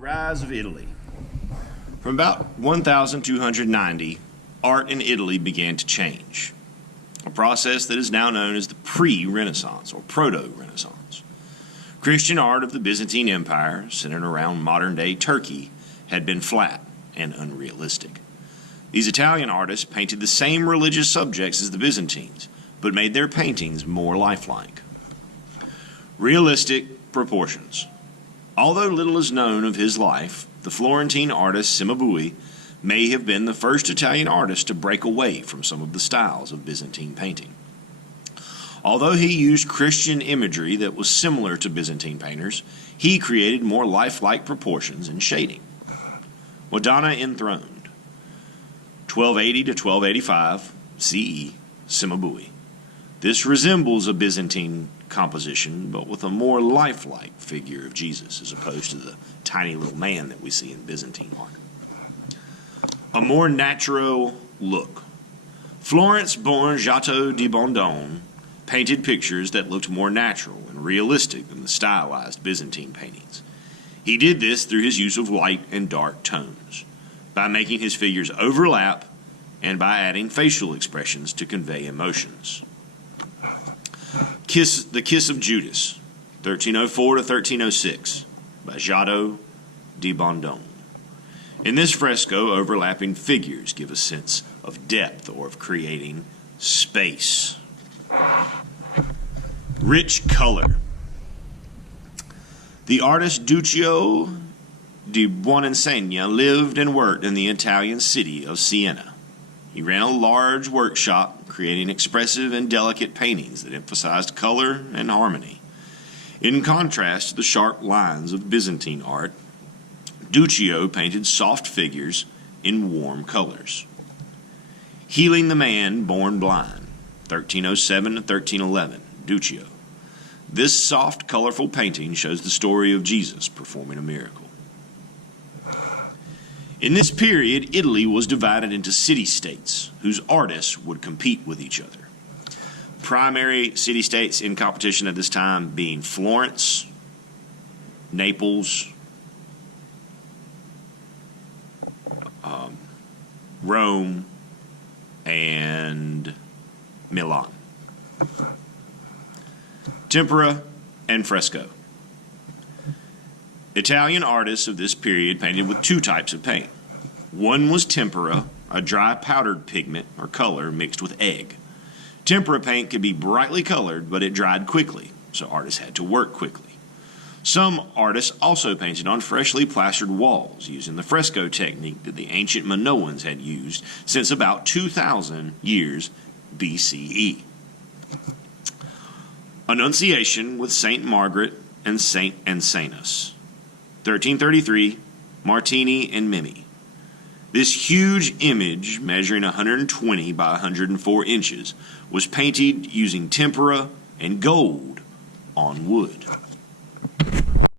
Rise of Italy. From about 1290, art in Italy began to change, a process that is now known as the pre-Renaissance or Proto-Renaissance. Christian art of the Byzantine Empire, centered around modern-day Turkey, had been flat and unrealistic. These Italian artists painted the same religious subjects as the Byzantines, but made their paintings more lifelike. Realistic proportions. Although little is known of his life, the Florentine artist Cimabue may have been the first Italian artist to break away from some of the styles of Byzantine painting. Although he used Christian imagery that was similar to Byzantine painters, he created more lifelike proportions and shading. Madonna Enthroned, 1280 to 1285 CE, Cimabue. This resembles a Byzantine composition, but with a more lifelike figure of Jesus, as opposed to the tiny little man that we see in Byzantine art. A more natural look. Florence-born Giotto di Bondone painted pictures that looked more natural and realistic than the stylized Byzantine paintings. He did this through his use of light and dark tones, by making his figures overlap and by adding facial expressions to convey emotions. The Kiss of Judas, 1304 to 1306, by Giotto di Bondone. In this fresco, overlapping figures give a sense of depth or of creating space. Rich color. The artist Duccio di Buoninsegna lived and worked in the Italian city of Siena. He ran a large workshop, creating expressive and delicate paintings that emphasized color and harmony. In contrast to the sharp lines of Byzantine art, Duccio painted soft figures in warm colors. Healing the Man Born Blind, 1307 to 1311, Duccio. This soft, colorful painting shows the story of Jesus performing a miracle. In this period, Italy was divided into city-states whose artists would compete with each other. Primary city-states in competition at this time being Florence, Naples, Rome, and Milan. Tempera and fresco. Italian artists of this period painted with two types of paint. One was tempera, a dry powdered pigment or color mixed with egg. Tempera paint could be brightly colored, but it dried quickly, so artists had to work quickly. Some artists also painted on freshly plastered walls using the fresco technique that the ancient Minoans had used since about 2,000 years BCE. Annunciation with Saint Margaret and Saint Encenas, 1333, Martini and Mimi. This huge image, measuring 120 by 104 inches, was painted using tempera and gold on wood.